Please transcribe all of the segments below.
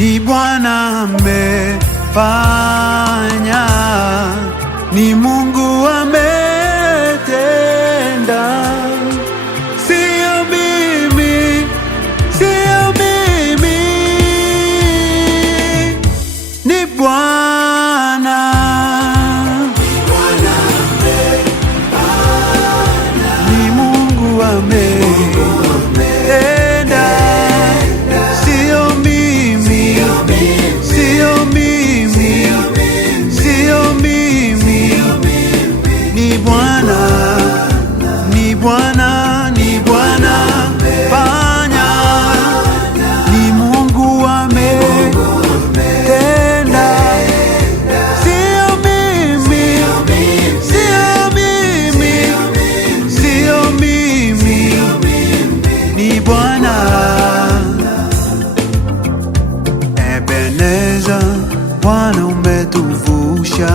ni Bwana amefanya, ni Mungu ametenda, sio mimi, sio mimi, ni Bwana. Ni Mungu ametenda, sio mimi, sio mimi, sio mimi, ni Bwana, ni Bwana, ni Bwana fanya, ni Mungu ametenda, sio mimi, sio mimi, sio mimi, ni Bwana. Ebeneza, Bwana umetuvusha,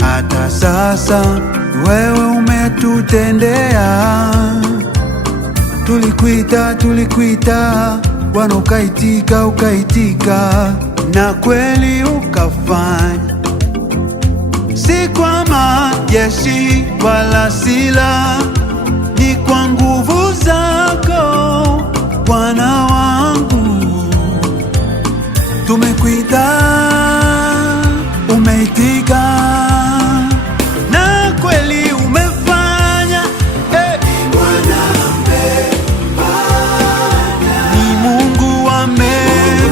hata sasa wewe umetutendea. Tulikuita Bwana, ukaitika, na kweli ukafanya, si kwa majeshi wala silaha, ni kwa nguvu zako Bwana wangu. Tumekuita, umeitika, na kweli umefanya. Ni Mungu ametenda,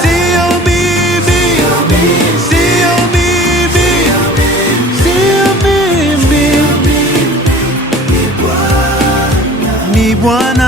sio mimi, sio mimi, sio mimi, ni Bwana.